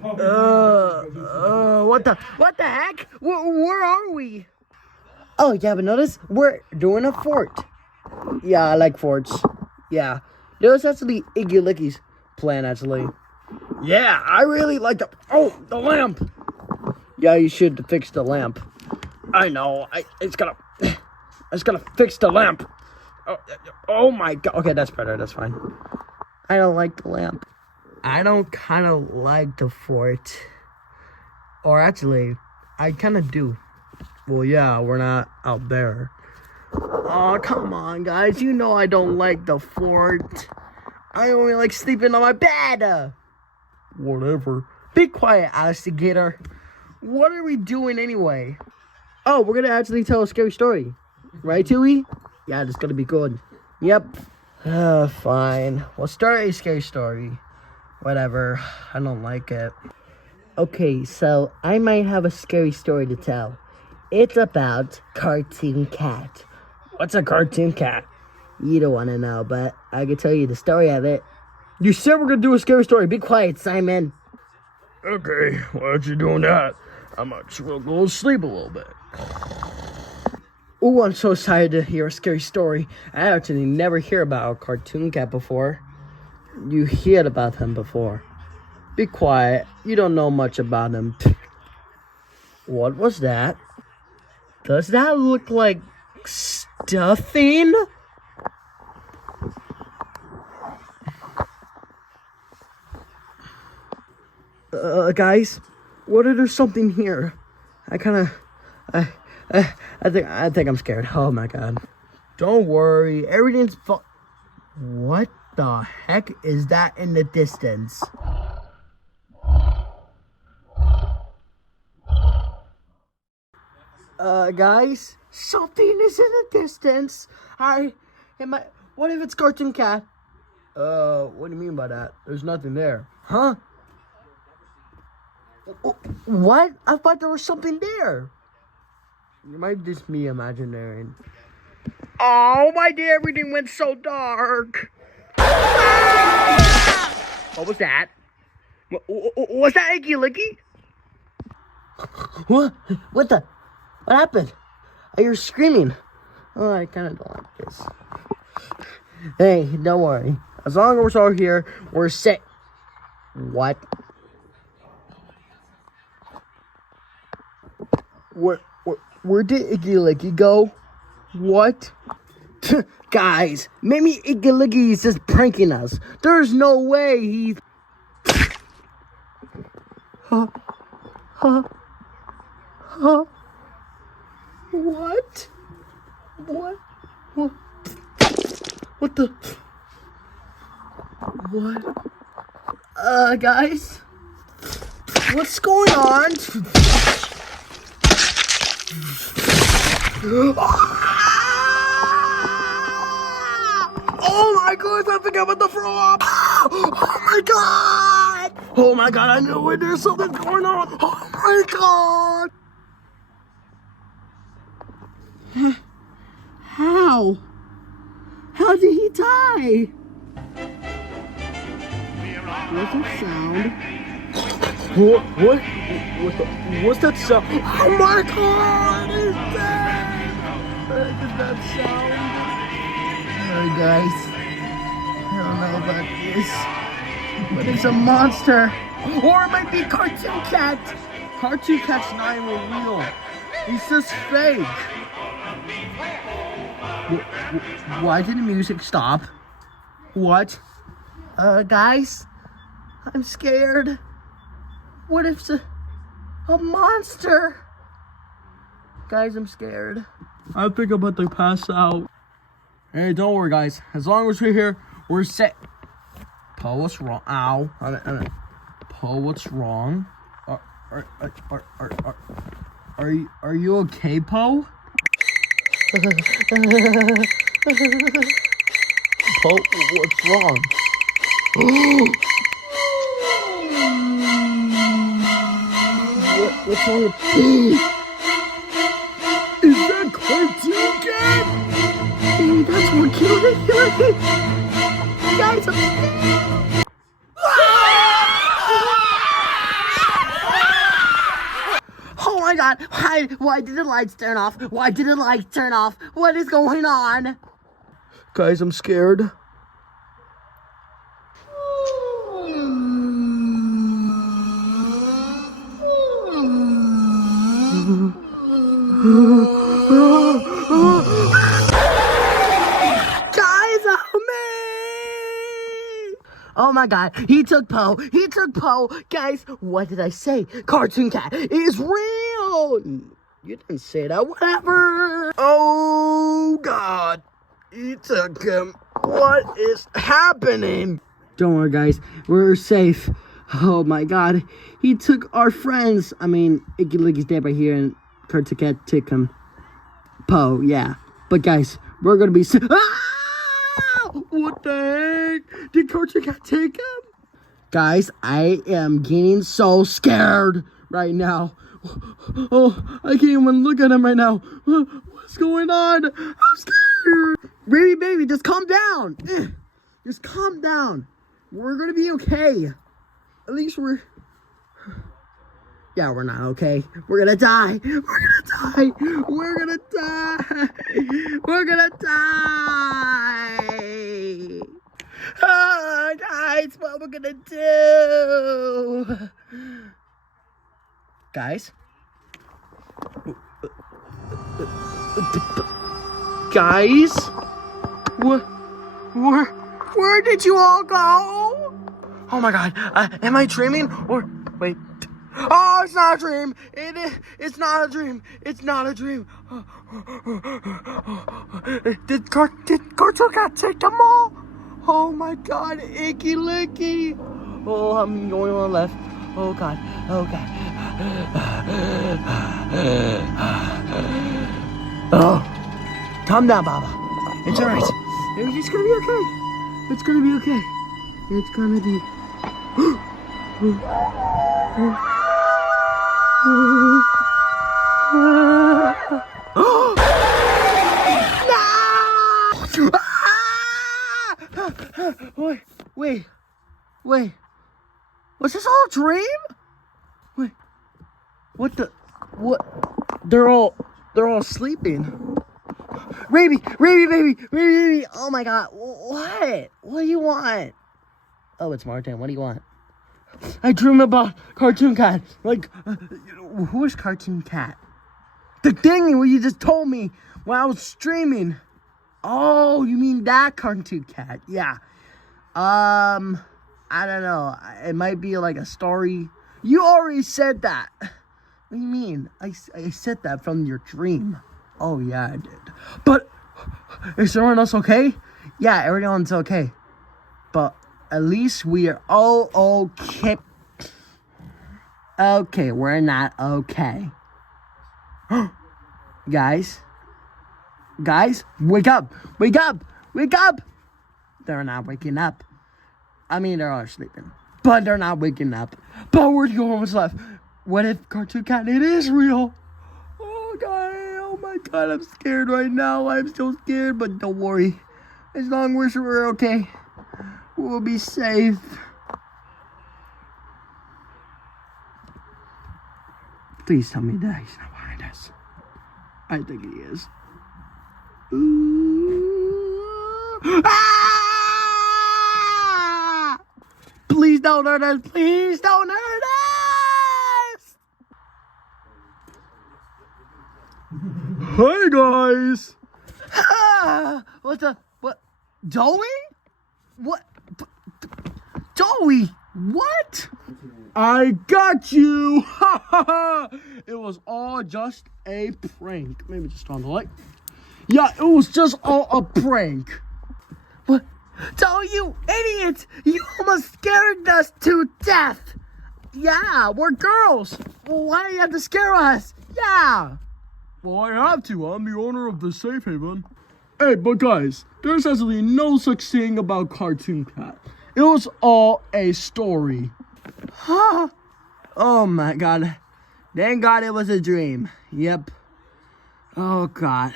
What the heck? Where are we? Oh, you haven't noticed? We're doing a fort. Yeah, I like forts. Yeah. That was actually Iggy Licky's plan, actually. Yeah, I really like the lamp. Yeah, you should fix the lamp. I know. It's gonna fix the lamp. Oh my god. Okay, that's better. That's fine. I don't like the lamp. I don't kind of like the fort. Or actually, I kind of do. Well, yeah, we're not out there. Oh, come on, guys. You know I don't like the fort. I only like sleeping on my bed. Whatever. Be quiet, Alistair. What are we doing anyway? Oh, we're going to actually tell a scary story. Right, Tui? Yeah, it's going to be good. Yep. Fine. We'll start a scary story. Whatever. I don't like it. Okay, so I might have a scary story to tell. It's about Cartoon Cat. What's a Cartoon Cat? You don't want to know, but I can tell you the story of it. You said we're going to do a scary story. Be quiet, Simon. Okay, why aren't you doing that? I might just go to sleep a little bit. Oh, I'm so excited to hear a scary story. I actually never hear about a Cartoon Cat before. You heard about him before. Be quiet. You don't know much about him. What was that? Does that look like stuffing? Guys, what if there's something here? I think I'm scared. Oh my god. Don't worry, everything's fine. What the heck is that in the distance? Guys, something is in the distance. What if it's Cartoon Cat? What do you mean by that? There's nothing there. Huh? What? I thought there was something there. It might just be imaginary. Oh my dear, everything went so dark. What was that? Was that Icky Licky? What? What happened? Oh, you're screaming. Oh, I kind of don't like this. Hey, don't worry. As long as we're all here, we're safe. What? Where did Iggy Licky go? What? Guys, maybe Iggy Licky is just pranking us. There's no way he's... Huh? What? What the... What? Guys? What's going on? Oh my god, I think I'm about to throw up. Oh my god. Oh my god, I knew it. There's something going on. Oh my god. How? How did he die? What's that sound? What's that sound? Oh my god, he's dead! What is that sound? Alright guys, I don't know about this, but it's a monster. Or it might be Cartoon Cat. Cartoon Cat's not even real. He's just fake. Why did the music stop? What? Guys, I'm scared. What if it's a monster? Guys, I'm scared. I think I'm about to pass out. Hey, don't worry, guys. As long as we're here, we're set. Poe, what's wrong? Ow. Poe, what's wrong? Are you okay, Poe? Poe, what's wrong? What's wrong with... Is that Cartoon Cat? Hey, that's what killed it. Guys, I'm scared. god. Why did the lights turn off? Why did the lights turn off? What is going on? Guys, I'm scared. Oh my god, he took Poe. He took Poe. Guys, what did I say? Cartoon Cat is real. You didn't say that. Whatever. Oh god, he took him. What is happening? Don't worry, guys. We're safe. Oh my god, he took our friends. I mean, Icky Licky's dead right here, and Cartoon Cat took him. Poe, yeah. But guys, we're gonna be safe. Ah! What the heck? Did Cartoon Cat take him? Guys, I am getting so scared right now. Oh, I can't even look at him right now. What's going on? I'm scared. Baby, just calm down. Just calm down. We're gonna be okay. At least we're... Yeah, we're not okay. We're gonna die. We're gonna die. We're gonna die. We're gonna die. Oh, guys, what we're gonna do? Guys? Guys? Where did you all go? Oh my god, am I dreaming? Or, wait. Oh, it's not a dream. It's not a dream. It's not a dream. Did Cartoon Cat take them all? Oh my god, Icky Licky. Oh, I'm going on the left. Oh god. Oh god. Oh, calm down, Baba. It's alright. It's gonna be okay. It's gonna be okay. It's gonna be. Wait. Was this all a dream? Wait. What? They're all sleeping. Baby. Oh my god. What? What do you want? Oh, it's Martin. What do you want? I dream about Cartoon Cat. Like, who is Cartoon Cat? The thing where you just told me when I was streaming. Oh, you mean that Cartoon Cat? Yeah. I don't know. It might be like a story. You already said that. What do you mean? I said that from your dream. Oh, yeah, I did. But is everyone else okay? Yeah, everyone's okay. But at least we are all okay. Okay, we're not okay. Guys, wake up. They're not waking up. I mean, they're all sleeping, but they're not waking up. But we're the only ones left. What if Cartoon Cat, it is real? Oh my god, I'm scared right now. I'm still scared, but don't worry. As long as we're okay, we'll be safe. Please tell me that he's not behind us. I think he is. Ah! Please don't hurt us. Please don't hurt us. Hi, guys. What? Joey? What? Joey? What? I got you! Ha ha ha! It was all just a prank. Maybe just on the light. Yeah, it was just all a prank. What? Joey, you idiot! You almost scared us to death! Yeah, we're girls! Well, why do you have to scare us? Yeah! Well, I have to. I'm the owner of the safe haven. Hey, but guys, there's actually no such thing about Cartoon Cat. It was all a story. Oh my god. Thank god it was a dream. Yep. Oh god.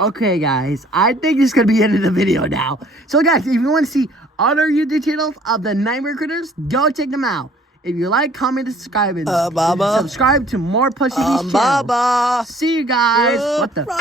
Okay guys, I think this is gonna be the end of the video now. So guys, if you want to see other YouTube channels of the Nightmare Critters, go check them out. If you like, comment, subscribe, and Baba. subscribe to more Plushie Beast channel. Baba. See you guys. What the fuck?